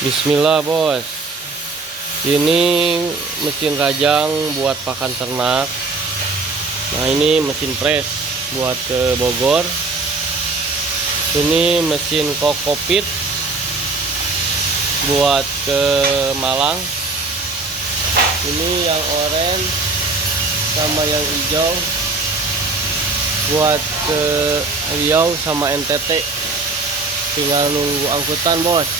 Bismillah bos, ini mesin rajang buat pakan ternak. Nah ini mesin pres buat ke Bogor. Ini mesin kokopit buat ke Malang. Ini yang oranye sama yang hijau buat ke Riau sama NTT. Tinggal nunggu angkutan bos.